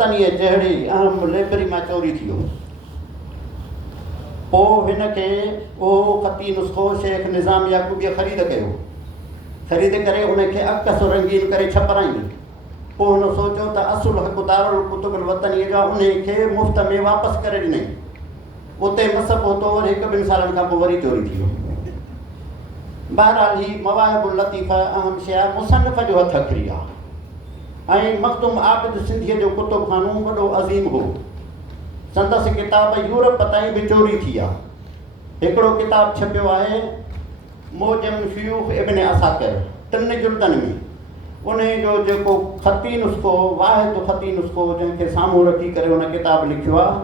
तनीअ जहिड़ी अहम लेबरी मां चोरी थी वियो। पोइ हिन खे उहो ख़ती नुस्ख़ो शेख निज़ाम याक़ूबीअ ख़रीद कयो। ख़रीद करे उनखे अकस रंगीन करे छपाराई। पोइ हुन सोचियो त असुल हक़ दारुल कुतुबुल वतनीअ जा उन खे मुफ़्त में वापसि करे ॾिनई। उते मस पहुतो, वरी हिकु ॿिनि सालनि खां पोइ वरी चोरी थी वियो। बहरहाल ही मवाहिबुल लतीफ़ा अहम शइ आहे, मुसन्निफ़ जो हथ अखरी आहे। ऐं मख़दूम आबिद सिंधीअ जो कुतुबखानो वॾो अज़ीम हो। संदसि किताब यूरोप ताईं बि चोरी थी आहे। हिकिड़ो किताबु छपियो आहे मोजम शयूख़ इब्न असाकिर 3 जुल्दनि में। उन जो जेको ख़ती नुस्ख़ो, वाहिद ख़ती नुस्ख़ो जंहिंखे साम्हूं रखी करे उन किताबु लिखियो आहे,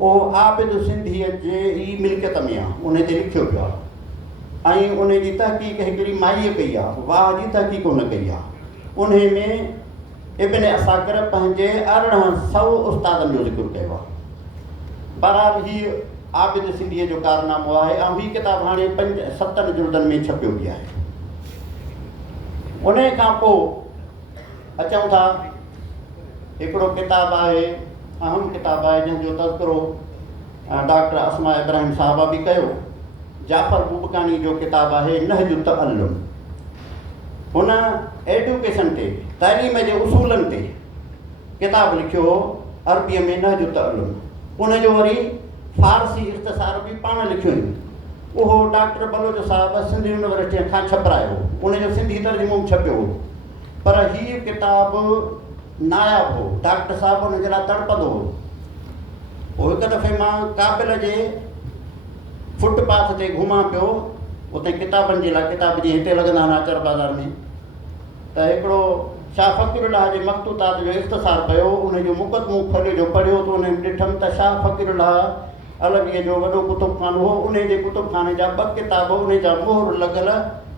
उहो आबिद सिंधीअ जे ई मिल्कियत में आहे। उन ते लिखियो पियो आहे ऐं उन जी तहक़ीक़ हिकिड़ी माईअ कई आहे, वाह जी तहक़ीक़ उन कई आहे। उन में इब्न असाकिर पंहिंजे 1800 उस्तादनि जो ज़िक्र कयो आहे। बहरहाल हीअ आबिद सिंधीअ जो कारनामो आहे ऐं हीअ किताबु हाणे 5-7 जुल्दनि में छपियो बि आहे। उन खां पोइ अचूं था, हिकिड़ो किताबु आहे, अहम किताबु आहे, जंहिंजो तज़किरो डॉक्टर अस्मा इब्राहिम साहिबा बि कयो। जाफ़र बूबकानी जो किताबु आहे नहजुत तअल्लुम। हुन एडुकेशन ते, तालीम जे उसूलनि ते किताबु लिखियो हो अरबीअ में, नहजुत तअल्लुम। उनजो वरी फ़ारसी इख़्तिसार बि पाण लिखियो आहिनि। उहो डॉक्टर बलोच साहिबु सिंध यूनिवर्सिटीअ खां छपरायो हो। उनजो सिंधी तर्जुमो बि छपियो हो। पर हीअ किताबु नायाब हो। डॉक्टर साहिबु उनजे लाइ तड़पंदो हो। पोइ हिकु दफ़े मां काबिल जे फुटपाथ ते घुमां पियो, उते किताबनि जे लाइ, किताब जीअं हिते लॻंदा आहिनि आचर बाज़ार में, त हिकिड़ो शाह फ़क़ीरुल्लाह जे मख़तूतात जो इख़्तिसार कयो। उनजो मुक़दमो खोलियो जो पढ़ियो त उन में ॾिठमि त शाह फ़क़ीरुल्लाह अलवीअ जो वॾो कुतुबखानो हो। उन जे कुतुबखाने जा 2 किताब उन जा मोहर लॻल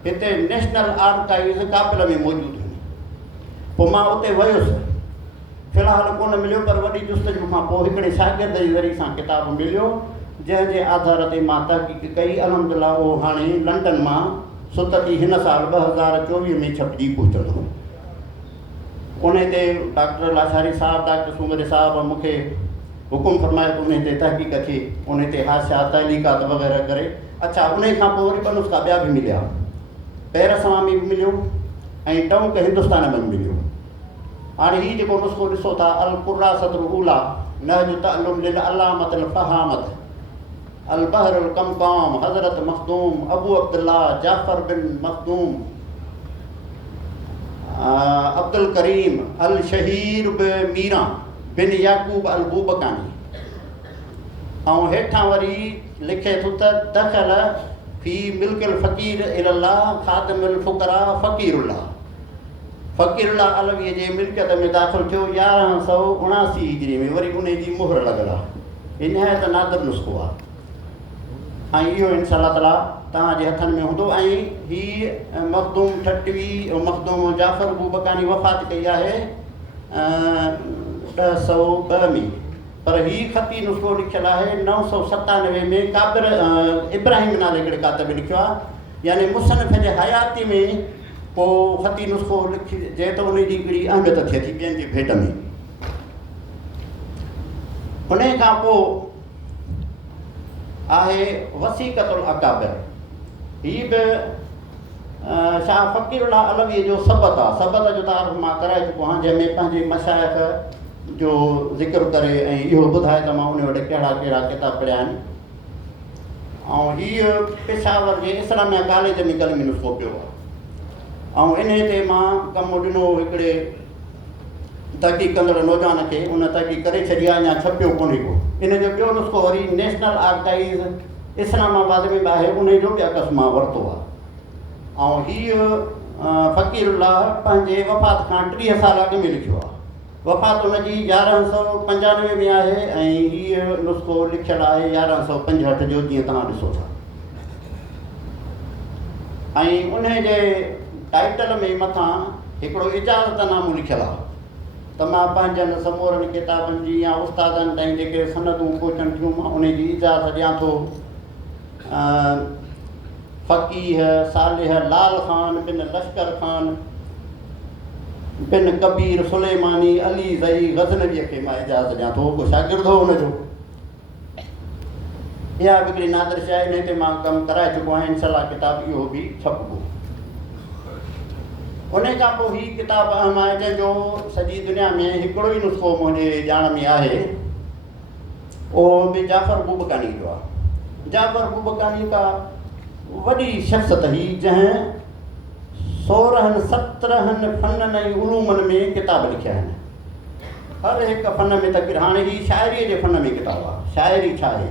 हिते नेशनल आर्काइव्स काबिल में मौजूदु आहिनि। पोइ मां उते वियुसि, फ़िलहालु कोन मिलियो, पर वॾी जुस्तजू खां पोइ हिकिड़े शागिर्द जे ज़रिए सां किताबु मिलियो, जंहिंजे आधार ते मां तहक़ीक़ कई। अल्हम्दुलिल्लाह उहो हाणे लंडन मां सुतती हिन साल 2024 में छपिजी पहुचंदो। उन ते डॉक्टर लाशारी साहिबु, डॉक्टर सूमरे साहिबु मूंखे हुकुम फरमायो त उन ते तहक़ीक़ थिए, उन ते हाशिया तहलीकात वग़ैरह करे। अच्छा, उन खां पोइ वरी 2 नुस्ख़ा ॿिया बि मिलिया। पेरिस में बि मिलियो ऐं टंक हिंदुस्तान में बि मिलियो। हाणे हीउ जेको नुस्ख़ो ॾिसो था, अल कुर्रासतुल ऊला नहज तअल्लुम लिल अल्लामतुल फ़हामत अल बहरुल कमकाम हज़रत मखदूम अबू अब्दुल्लाह जाफ़र बिन मखदूम अब्दुल करीम अल शहीर मीरा बिन याकूब अल बूबकानी। ऐं हेठां वरी लिखे थो त दख़ल फ़ी मिल्किल फ़क़ीर इलल्लाह ख़ादिमुल फ़ुक़रा फ़क़ीरुल्लाह। फ़क़ीरुल्लाह अलवीअ जे मिल्कियत में दाख़िल थियो 1179 हिजरी में। वरी उन जी मोहर लॻल आहे। इन त नादिर नुस्ख़ो आहे ऐं इहो इंशाअल्लाह ताला तव्हांजे हथनि में हूंदो। ऐं हीअ मखदूम ठटवी, मखदूम जाफ़र बूबकानी वफ़ात कई आहे 1902 में। पर हीअ ख़ती नुस्ख़ो लिखियलु आहे 997 में। काबिर इब्राहिम नाले हिकिड़े कातिब लिखियो आहे, यानी मुसनिफ़ जे हयाती में पोइ ख़ती नुस्ख़ो लिखिजे त उन जी हिकिड़ी अहमियत थिए थी ॿियनि जी भेट में। उन खां पोइ आहे वसीक़तुल अकाबिर। हीअ बि शाह फ़क़ीरुल्लाह अलवीअ जो सबत आहे। सबत जो तारीफ़ मां कराए चुको आहियां, जंहिंमें पंहिंजे मशाइख़ जो ज़िक्र करे ऐं इहो ॿुधाए त मां उन वटि कहिड़ा कहिड़ा किताब पढ़िया आहिनि। ऐं हीअ पेशावर जे इस्लामिया कॉलेज में कलमी नुस्ख़ो पियो आहे। ऐं इन ते मां कमु ॾिनो हिकिड़े तहक़ीक़ कंदड़ नौजवान खे। उन तहक़ीक़ करे छॾी आहे, अञा छपियो कोन्हे को। इन जो ॿियो नुस्ख़ो वरी नेशनल आर्काइव्स इस्लामाबाद में बि आहे, उन जो बि अकस मां वरितो आहे। ऐं हीअ फ़क़ीरुल्लाह पंहिंजे वफ़ात खां 30 साल अॻु में लिखियो आहे। वफ़ात हुनजी 1195 में आहे ऐं हीअ नुस्ख़ो लिखियलु आहे 1165 जो, जीअं तव्हां ॾिसो था। ऐं उन जे टाइटल में मथां हिकिड़ो इजाज़तनामो लिखियलु आहे त मां पंहिंजनि समूरनि किताबनि जी या उस्तादनि ताईं जेके सनदूं पहुचनि थियूं, मां उन जी इजाज़त ॾियां थो। फ़क़ीह सालिह लाल ख़ान बिन लश्कर ख़ान बिन कबीर सुलेमानी अली ज़ई गज़नवीअ खे मां इजाज़त ॾियां थो, को शागिर्द हो हुनजो। इहा बि हिकिड़ी नादिर शइ आहे, इन ते मां कमु कराए चुको आहियां। इनशाला किताब इहो बि छपबो। उन खां पोइ हीअ किताब अहम आहे जंहिंजो सॼी दुनिया में हिकिड़ो ई नुस्ख़ो मुंहिंजे ॼाण में आहे, उहो बि जाफ़र बूबकानी जो आहे। जाफ़र बूबकानी का वॾी शख़्सियत हुई जंहिं 16-17 फ़ननि ऐं उलूमनि में किताब लिखिया आहिनि। हर हिकु फ़न में तक़रीर, हाणे ही शाइरीअ जे फ़न में किताब आहे। शाइरी छा आहे,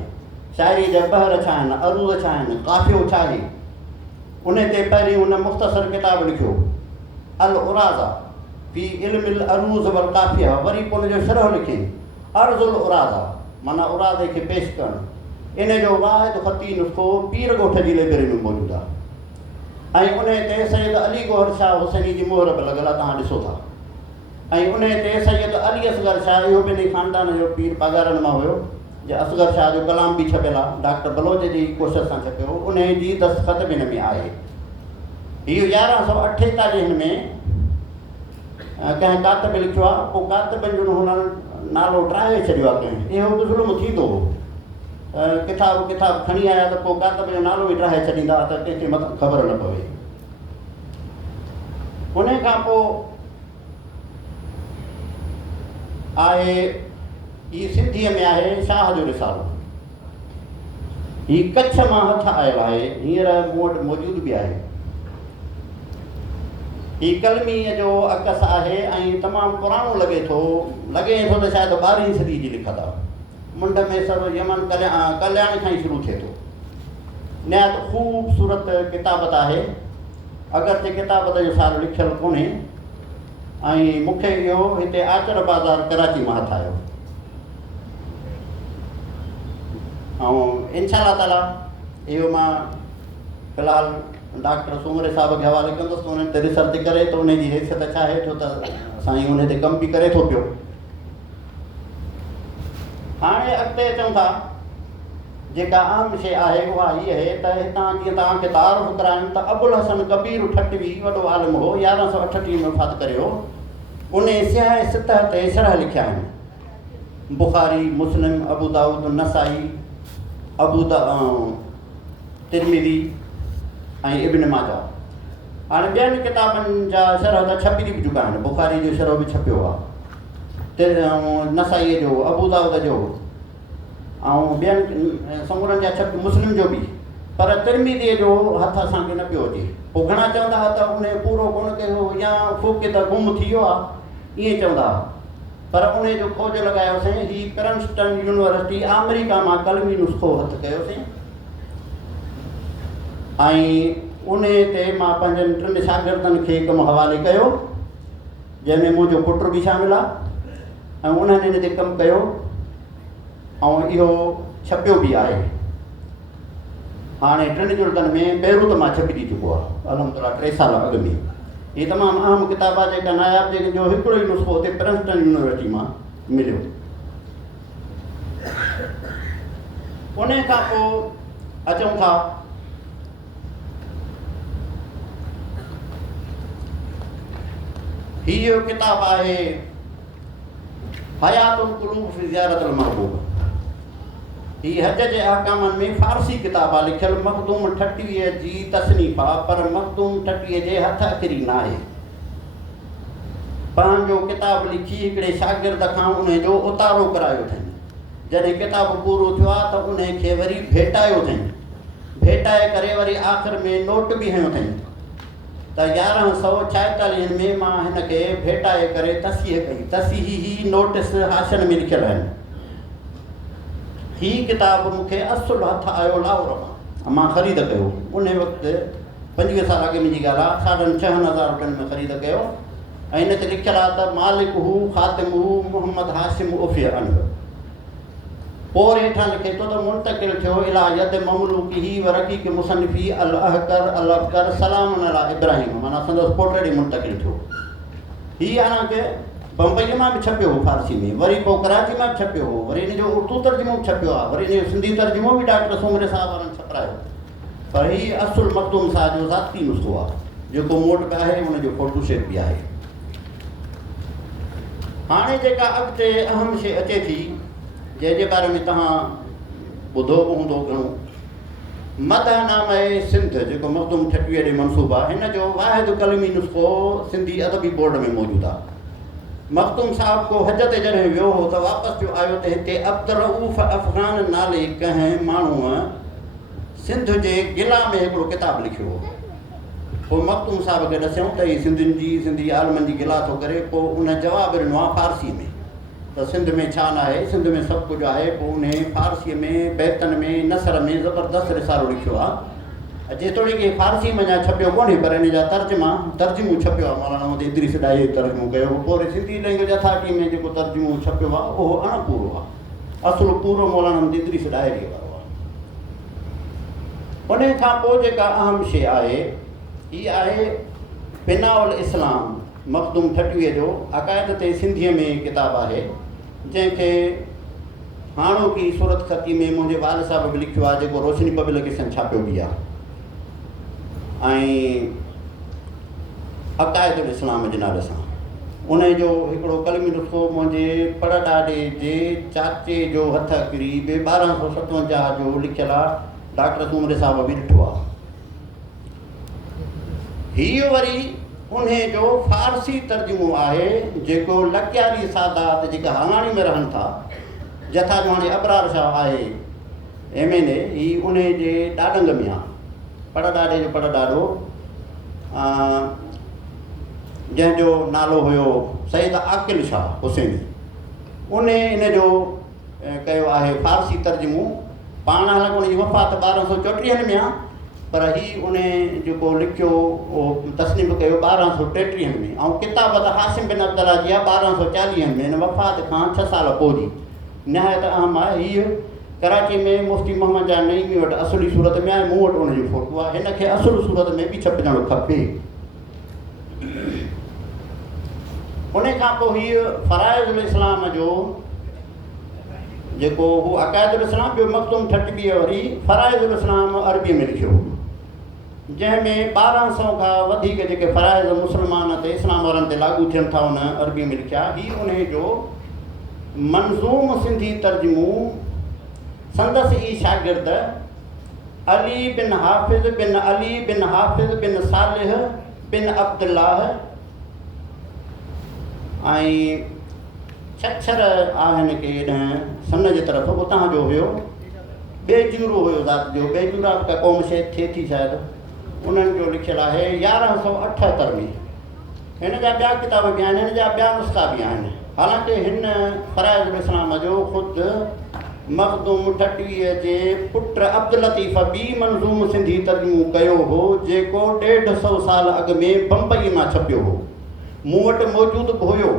शाइरी जा बहर छा आहिनि, अरूज़ छा आहिनि, काफ़ियो छा आहे। उन ते पहिरीं हुन मुख़्तसर किताब लिखियो अल उराज़ा फी इल्मिल अरूज़ वल काफ़िया। वरी पोइ उनजो शरह लिखियईं अर्ज़ुल उराज़ा, माना उराज़े खे पेश करणु। इन जो वाहिद ख़ती नुस्ख़ो पीर ॻोठ जी लाइब्रेरी में मौजूदु आहे। ऐं उन ते सैयद अली गौहर शाह हुसैनी जी मोहर बि लॻल आहे, तव्हां ॾिसो था। ऐं उन ते सैयद अली असगर शाह, इहो ॿिन्ही ख़ानदान जो पीर पगारनि मां हुयो, जे असगर शाह जो कलाम बि छपियल आहे, डॉक्टर बलोच जी कोशिश सां छपियो। उन जी दस्तख़त बि हिन में आहे। इहो 1148 में कंहिं कातिब लिखियो आहे। पोइ कातिबनि जो हुननि नालो ठाहे छॾियो आहे कंहिं। इहो बि ज़ुल्म थींदो हो, किताब खणी आया त पोइ कातिब जो नालो बि ठाहे छॾींदा त कंहिंखे मथां ख़बर न पवे। उन खां पोइ आहे हीअ सिंधीअ में आहे शाह जो रिसालो। हीअ कच्छ मां हथ आयल आहे, हींअर मूं वटि मौजूदु बि आहे। हीअ कलमीअ जो अकस आहे ऐं तमामु पुराणो लॻे थो त शायदि 12वीं सदी जी लिखत आहे। मुंड में सभु यमन कल्याण खां ई शुरू थिए थो। निहायत ख़ूबसूरत किताबत आहे, अगरचे किताबत जो सार लिखियलु कोन्हे। ऐं मूंखे इहो हिते आचर बाज़ार कराची मां हथ आयो। ऐं इंशाअल्लाह ताला इहो मां फ़िलहाल डॉक्टर सूमरे साहिब खे हवाले कंदुसि त उन्हनि ते रिसर्च करे त उन जी हैसियत छा आहे, छो त साईं उन ते कमु बि करे थो पियो। हाणे अॻिते अचूं था, जेका आम शइ आहे उहा हीअ आहे त हितां जीअं तव्हांखे तारुफ़ कराइनि त अबुल हसन कबीर ठटवी वॾो आलिम हो, 1138 में वफ़ात करे हो। उन सियाह सितह ते शरह लिखिया आहिनि। बुखारी, मुस्लिम, अबू दाऊद, नसाई, तिरमिज़ी ऐं इब्न माजा। हाणे ॿियनि किताबनि जा शरह त छपी बि चुका आहिनि। बुखारी जो शरह बि छपियो आहे, नसाईअ जो, अबू दाऊद जो ऐं ॿियनि समूरनि जा छप, मुस्लिम जो बि। पर तिरमिज़ीअ जो हथु असांखे न पियो अचे। पोइ घणा चवंदा हुआ त उन पूरो कोन कयो या फ़ोके त गुम थी वियो आहे, ईअं चवंदा हुआ। पर उन जो खोज लॻायोसीं। ही प्रिंसटन यूनिवर्सिटी अमेरिका मां कलमी नुस्ख़ो हथु कयोसीं ऐं उन ते मां पंहिंजनि 3 शागिर्दनि खे कमु हवाले कयो, जंहिंमें मुंहिंजो पुटु बि शामिलु आहे। ऐं उन्हनि इन ते कमु कयो ऐं इहो छपियो बि आहे। हाणे 3 जुल्दनि में बेरूत मां छपिजी चुको आहे, अलहमदुलिल्लाह 3 साल अॻु में। हीअ तमामु अहम किताब आहे, जेका नायाब जंहिंजो हिकिड़ो ई नुस्ख़ो हुते प्रिंसटन यूनिवर्सिटी मां मिलियो। उन खां पोइ अचूं था हीअ किताब आहे हयातुल क़ुलूब फ़ी ज़ियारतिल महबूब। हीअ हज जे अहकामनि में फ़ारसी किताब आहे, लिखियलु मखदूम ठटीअ जी तसनीफ़ आहे, पर मखदूम ठटीअ जे हथ अखिरी न आहे। पंहिंजो किताब लिखी हिकिड़े शागिर्द खां उन जो उतारो करायो अथईं। जॾहिं किताब पूरो थियो आहे त उन खे वरी भेटायो अथईं। भेटाए करे वरी आख़िर में नोट बि हयो अथईं त 1146 में मां हिन खे भेटाए करे तसीह कई। तसीह ही नोटिस हाशियनि में लिखियलु आहिनि। हीअ किताब मूंखे असुलु हथु आयो लाहौर मां ख़रीद कयो। उन वक़्तु 25 साल अॻु मुंहिंजी ॻाल्हि आहे, 6,500 रुपयनि में ख़रीद कयो। ऐं हिन ते लिखियलु आहे त मालिक हू ख़ातिम हू मोहम्मद हाशिम उफ़िय अनहु। पोइ हेठां लिखे थो त मुंतक़िल थियो इला यद ममलूकी ही व रक़ीक़ मुसन्निफ़ी अल अहकर अल अफ़कर सलाम अला इब्राहिम, माना संदसि पोटे ॾे मुंतक़िल थियो। हीअ हालांकि बम्बईअ मां बि छपियो हो फ़ारसी में, वरी पोइ कराची मां बि छपियो हो, वरी हिन जो उर्दू तर्जुमो बि छपियो आहे, वरी हिन जो सिंधी तर्जुमो बि डॉक्टर सूमरे साहिब वारनि छपिरायो। पर हीअ असुल मखदूम साहिब जो ज़ाती नुस्ख़ो आहे, जेको मूं वटि बि आहे, हुनजो फ़ोटो शेप बि आहे। हाणे जेका अॻिते अहम शइ अचे थी, जंहिंजे बारे में तव्हां ॿुधो बि हूंदो घणो, मदहनामे सिंध जेको मखदूम ठटवीअ ॾे मनसूब आहे, हिन जो वाहिद कलमी नुस्ख़ो सिंधी अदबी बोर्ड में मौजूदु आहे। मखदूम साहिबु को हज ते जॾहिं वियो हो त वापसि जो आयो त हिते अब्दुर्रऊफ़ अफ़गान नाले कंहिं माण्हूअ सिंध जे गिला में हिकिड़ो किताबु लिखियो हो। पोइ मखदूम साहिब खे ॾसियऊं त हीअ सिंधी आलमनि जी गिला थो करे। पोइ उन जवाबु ॾिनो आहे फारसी में त सिंध में छा न आहे, सिंध में सभु कुझु आहे। पोइ उन फारसीअ में बैतन में नसर में ज़बरदस्त रिसालो लिखियो आहे। जेतोणीकि फारसी में अञा छपियो कोन्हे, पर इन जा तर्जुमो छपियो आहे। मौलाना मोहम्मद इदरीस डाही तर्जुमो कयो। पोइ सिंधी लैंग्वेज अथॉरिटी में जेको तर्जुमो छपियो आहे उहो अणपूरो आहे। असुलु पूरो मौलाना मोहम्मद इदरीस डायरी वारो आहे। उन खां पोइ जेका अहम शइ आहे, हीअ आहे बिनाउल इस्लाम मखदूम ठटवीअ जो अक़ाइद ते सिंधीअ में किताबु आहे, जंहिंखे हाणोकी सूरत ख़ती में मुंहिंजे वाल साहिब बि लिखियो आहे, जेको रोशनी पब्लिकेशन छापियो बि आहे। ऐं अक़ाइदुल इस्लाम जे नाले सां उन जो हिकिड़ो कलमी नुस्ख़ो मुंहिंजे पड़ॾाॾे जे चाचे जो हथ किरी ॿिए 1257 जो लिखियलु आहे। डॉक्टर सूमरे साहिब बि ॾिठो आहे। हीअ वरी उन जो फारसी तर्जुमो आहे, जेको लकियारी सादात जेका हलाणी में रहनि था, जथा जो हाणे अबरार शाह आहे MNA, हीअ उन जे ॾाॾंग में आहे। पड़ॾाॾे जो पड़ॾाॾो जंहिंजो नालो हुयो सईद आकिल शाह हुसैनी, उन इन जो कयो आहे फारसी तर्जुमो। पाण हालांकि उनजी वफ़ात 1234 में आहे, पर हीअ उन जेको लिखियो उहो तस्नीफ़ कयो 1233 में। ऐं किताब त हासिम बिन अब्दुल्ला जी आहे 1240 में, हिन वफ़ात खां 6 साल पोइ जी। निहायत अहम आहे। हीअ कराची में मुफ्ती मोहम्मद जान नईमी वटि असुली सूरत में आहे। मूं वटि उनजी फ़ोटो आहे। हिन खे असुल सूरत में बि छपजणु खपे। उन खां पोइ हीअ फ़राइज़ुल इस्लाम जो जेको हू अक़ाइदुल इस्लाम, ॿियो मखदूम ठटवीअ वरी फ़राइज़ुल इस्लाम अरबीअ में लिखियो, जंहिंमें 1200 खां वधीक जेके फ़राइज़ मुस्लमान ते इस्लाम वारनि ते लागू थियनि था उन अरबीअ में लिखिया। हीअ उन जो मंज़ूम सिंधी तर्जुमो संदसि ई शागिर्द अली बिन हाफ़िज़ बिन सालिह बिन अब्दुल्लाह ऐं छछर आहिनि के ॾह सन जे तरफ़, उतां जो हुयो। बेजूरो हुयो ज़ात जो, बेजूरा का क़ौम शइ थिए थी शायदि, उन्हनि जो लिखियलु आहे 1178 में। हिन जा ॿिया किताब बि आहिनि, हिन जा ॿिया नुस्ख़ा बि आहिनि। हालांकि हिन फ़राइज़ुल इस्लाम जो ख़ुदि मखदूम ठटवीअ जे पुट अब्दुल लतीफ़ बि मंज़ूम सिंधी तर्जुमो कयो हो, जेको 150 साल अॻु में बम्बई मां छपियो हो। मूं वटि मौजूदु बि हुयो,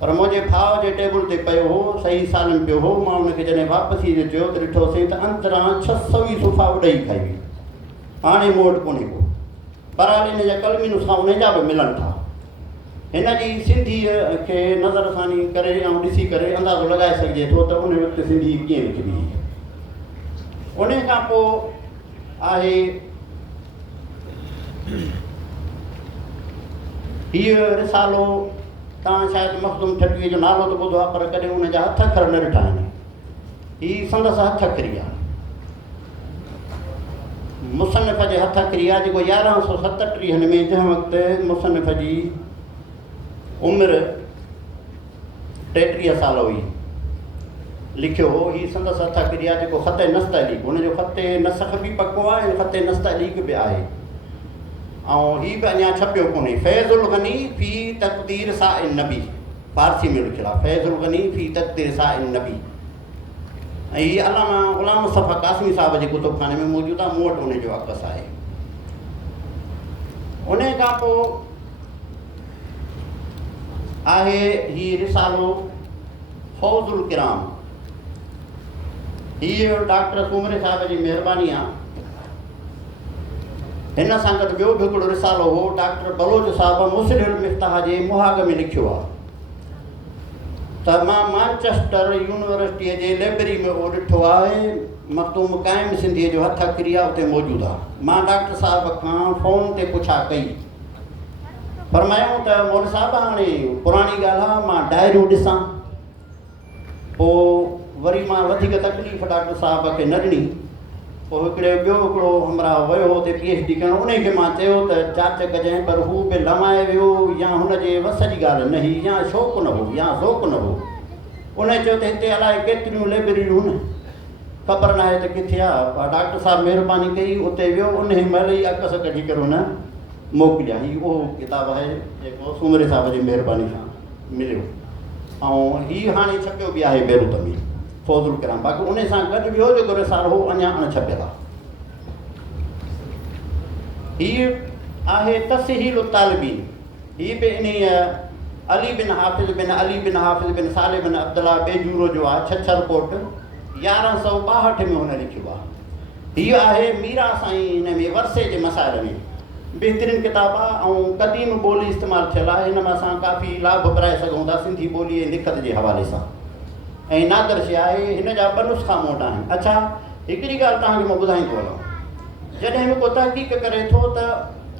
पर मुंहिंजे भाउ जे टेबल ते पियो हो, सही साल में पियो हो। मां हुनखे जॾहिं वापसी ते चयो त ॾिठोसीं त अंदरां 600 सुफ़ा उॾाई खाई हुई। हाणे मूं वटि कोन्हे को, पर हाणे हिन जा कलमी नुस्ख़ा उन जा बि मिलनि था। हिन जी सिंधीअ खे नज़रसानी करे ऐं ॾिसी करे अंदाज़ो लॻाए सघिजे थो त उन वक़्तु सिंधी कीअं लिखिबी हुई। उन खां पोइ आहे हीअ रिसालो, तव्हां शायदि मखदूम ठटवीअ जो नालो त ॿुधो आहे, पर कॾहिं उन जा हथ अखर न ॾिठा आहिनि। हीअ संदसि हथ अखरी आहे, मुसनिफ़ जे हथ अखरी आहे, जेको 1137 में, जंहिं वक़्तु मुसनिफ़ जी उमिरि 33 साल हुई, लिखियो हो। हीअ संदसि हथ अखरी आहे, जेको ख़त नस्तलीक, हुनजो ख़त नसख़ बि पको आहे ऐं ख़त नस्तलीक बि आहे। ऐं हीअ बि अञा छपियो कोन्हे। फैज़ुल गनी फ़ी तक़दीर साइन नबी, फारसी में लिखियलु आहे, फैज़ुल गनी फ़ी तक़दीर साइन नबी। ऐं हीअ अलामा ग़ुलाम मुस्तफ़ा कासमी साहिब जे कुतुबखाने में मौजूदु आहे। मूं वटि उनजो अकस आहे। उन खां पोइ आहे हीअ रिसालो फौज़ुल किराम। हीअ डॉक्टर सूमरे साहिब जी महिरबानी आहे। हिन सां गॾु ॿियो बि हिकिड़ो रिसालो हो, डॉक्टर बलोच साहिब मुस्लिहुल मिफ्ताह जे मुहाग में लिखियो आहे। त मां मैनचेस्टर यूनिवर्सिटीअ जे लाइब्रेरी में उहो ॾिठो आहे। मखदूम क़ाइम सिंधीअ जो हथ अखरी आहे, उते मौजूदु आहे। मां डॉक्टर साहिब खां फ़ोन ते पुछा कई, फरमायूं त मोर साहब हाणे पुराणी ॻाल्हि आहे, मां डायरियूं ॾिसां। पोइ वरी मां वधीक तकलीफ़ डॉक्टर साहब खे न ॾिनी। पोइ हिकिड़ो हमरा वियो हुते PhD करणु, उन खे मां चयो त जांच कजांइ, पर हू बि लमाए वियो, या हुनजे वस जी ॻाल्हि न हुई, या शौक़ु न हो, या ज़ौक़ु न हो। उन चयो त हिते अलाए केतिरियूं लाइब्रेरियूं आहिनि, ख़बर न आहे त किथे आहे। डॉक्टर साहब महिरबानी कई, उते वियो, उन महिल ई अकस कढी करे हुन मोकिलिया। हीअ उहो किताबु आहे जेको सूमरे साहिब जी महिरबानी सां मिलियो, ऐं हीअ हाणे छपियो बि आहे बेरूत में, फौज़ुल किराम। बाक़ी उन सां गॾु ॿियो जेको रिसालो हो अञा अणछपियल आहे। हीअ आहे तस्हील तालिबीन। हीअ बि इन अली बिन हाफ़िज़ बिन सालिह बिन अब्दुल्ला बेजूरो जो आहे, छछरकोट, 1162 में हुन लिखियो आहे। हीअ आहे मीरा साईं हिन में वरसे जे मसाइल में बहितरीनु किताबु आहे, ऐं क़दीम ॿोली इस्तेमालु थियल आहे। हिन में असां काफ़ी लाभ बराए सघूं था सिंधी ॿोली ऐं लिखत जे हवाले सां। ऐं नादर शइ आहे, हिन जा 2 नुस्ख़ा मूं वटि आहिनि। अच्छा, हिकिड़ी ॻाल्हि तव्हांखे मां ॿुधाईंदो वञां, जॾहिं बि को तहक़ीक़ करे थो त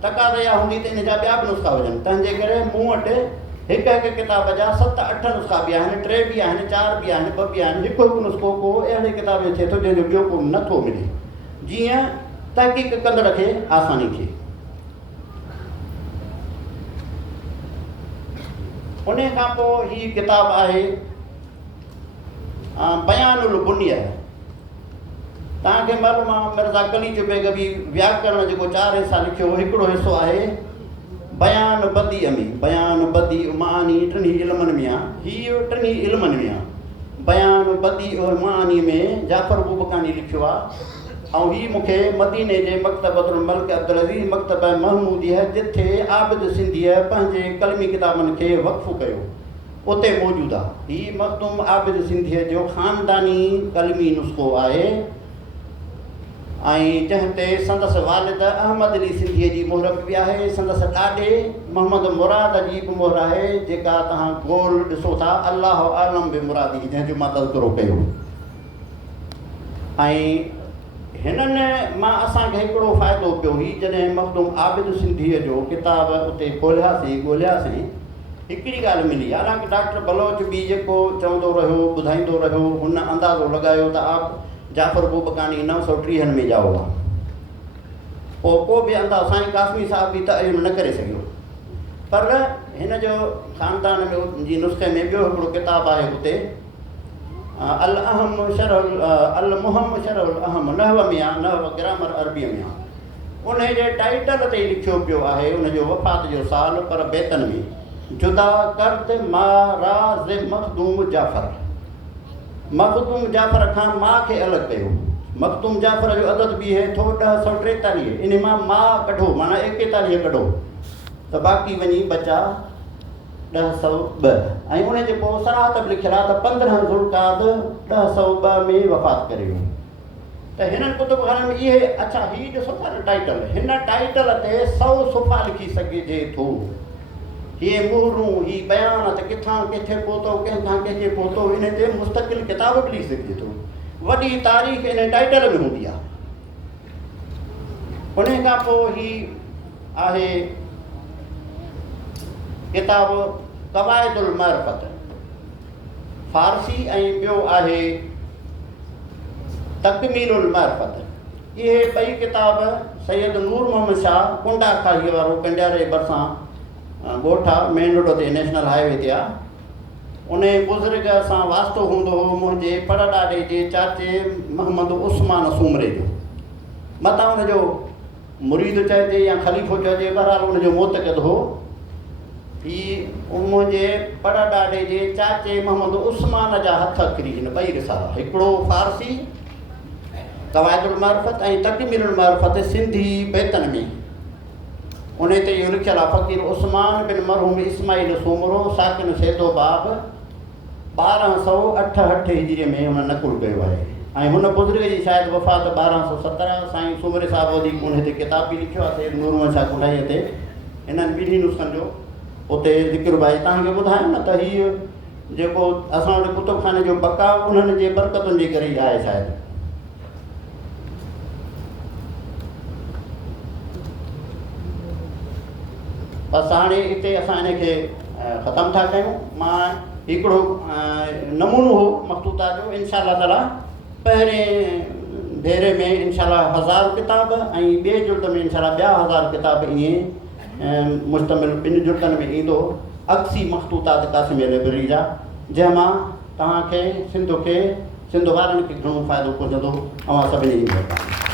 तक़ाज़ा हूंदी त इन जा ॿिया बि नुस्ख़ा हुजनि। तंहिंजे करे मूं वटि हिकु किताब जा 7-8 नुस्ख़ा बि आहिनि, 3 बि आहिनि, 4 बि आहिनि, 2 बि आहिनि। हिकु नुस्ख़ो को अहिड़े किताब में थिए थो जंहिंजो ॿियो को नथो मिले, जीअं तहक़ीक़ कंदड़ खे आसानी थिए। उन खां पोइ हीअ किताबु आहे बयानुल बुनिया। तव्हांखे मालूम आहे मिर्ज़ा कलीज बेगवी व्याकरण जेको 4 हिसा लिखियो, हिकिड़ो हिसो आहे बयान बदीअ में। बयान बदी मानी 3 इल्मनि में आहे, हीअ 3 इल्मनि में आहे। बयान बदी और मानी में जाफ़र बुबकानी लिखियो आहे, ऐं हीअ मूंखे मदीने जे मकतबतुल मलिक अब्दुल अज़ीज़ मकतब महमूदीअ, जिथे आबिद सिंधीअ पंहिंजे कलमी किताबनि खे वक़फ़ु कयो, उते मौजूदु आहे। हीअ मखदूम आबिद सिंधीअ जो ख़ानदानी कलमी नुस्ख़ो आहे, ऐं जंहिं ते संदसि वालिद अहमद अली सिंधीअ जी मोहर बि आहे। संदसि ॾाॾे मोहम्मद मुराद जी बि मोहर आहे, जेका तव्हां गोल ॾिसो था, अलाह आलम बि मुरादी, जंहिंजो मां तज़किरो कयो। ऐं हिननि मां असांखे हिकिड़ो फ़ाइदो पियो ही, जॾहिं मखदूम आबिद सिंधीअ जो किताब उते ॻोल्हियासीं, हिकिड़ी ॻाल्हि मिली। हालांकि डॉक्टर बलोच बि जेको चवंदो रहियो, ॿुधाईंदो रहियो, हुन अंदाज़ो लॻायो त आप जाफ़र बुबकानी 930 में ॼाओ आहे। पोइ को बि अंदाज़ो, साईं कासमी साहिब बि तइयन न करे सघियो। पर हिन जो ख़ानदान में जी नुस्ख़े में ॿियो हिकिड़ो किताबु आहे उते, अल अहम शरह अल मुहम शरह अहम, नहव में आहे, नहव ग्रामर अरबीअ में आहे। उन जे टाइटल ते लिखियो पियो आहे उनजो वफ़ात जो साल, पर बेतन में जुदा करद माराज़ मखदूम जाफ़र। मखदूम जाफ़र खां मां खे अलॻि कयो। मखदूम जाफ़र जो अदद बि है थो 1043, इन मां मां कढो, माना 41 कढो, त बाक़ी वञी बचा 1002। ऐं उन जे पोइ सराहत बि लिखियलु आहे त 15 ज़ुल्क़ाद 1002 में वफ़ात करे वियो। त हिननि कुतुबखाननि में इहे, अच्छा हीअ ॾिसो था न टाइटल, हिन टाइटल ते 100 सुफ़ा लिखी सघिजे थो। हीअ मुहरूं, हीअ बयान त किथां किथे पहुतो, कंहिंखां कंहिंखे पहुतो, इन ते मुस्तक़िल किताब बि लिखी सघिजे थो। वॾी तारीख़ इन टाइटल में हूंदी आहे। उन खां पोइ हीअ आहे किताब क़वाइदुल मारिफ़त फ़ारसी, ऐं ॿियो आहे तकमीलुल मारिफ़त। इहे 2 किताब सैयद नूर मोहम्मद शाह कुंडा खाईअ वारो कंडियारे भरिसां ॻोठ आहे, मेन रोड ते, नेशनल हाईवे ते आहे। उन बुज़ुर्ग सां वास्तो हूंदो हो मुंहिंजे पड़ॾाॾे जे चाचे मोहम्मद उस्मान सूमरे जो। मतां हुनजो मुरीद चइजे या ख़लीफ़ो चइजे, बहरहाल हुनजो मोतक़िद हो। हीअ मुंहिंजे पड़ॾाॾे जे चाचे मोहम्मद उस्मान जा हथ अखरी हिन 2 रिसाला, हिकिड़ो फ़ारसी क़वाइदुल मारिफ़त ऐं तकमीलुल मारिफ़त सिंधी बेतन में। उन ते इहो लिखियलु आहे फ़क़ीर उस्मान बिन मरहूम इस्माइल सूमरो साकिन सैदोबाब 1268 हिजरीअ में हुन नक़ुल कयो आहे। ऐं हुन बुज़ुर्ग जी शायदि वफ़ात 1217। साईं सूमरे साहिब वधीक उन ते किताब बि लिखियो आहे, नूर मोहम्मद शाह कुंडाईअ ते। हिननि 2 नुस्ख़नि जो उते ज़िक्र भाई तव्हांखे ॿुधायो न त हीअ जेको असां वटि कुतुबखाने जो बकाउ उन्हनि जे बरकतुनि जे करे ई आहे शायदि। बसि हाणे हिते असां इनखे ख़तमु था कयूं। मां हिकिड़ो नमूनो हो मखतूता जो, इंशाअल्लाह ताला पहिरें भेरे में इंशाअल्लाह 1000 किताब ऐं ॿिए जुल्द में इंशाअल्लाह ॿिया 1000 किताब ईअं मुश्तमिल 2 जुल्दनि में ईंदो। अक्सी मखतूतात क़ासिम लाइब्रेरी जा, जंहिंमां तव्हांखे सिंध वारनि खे घणो फ़ाइदो पहुचंदो। अवां सभिनी जी महिरबानी।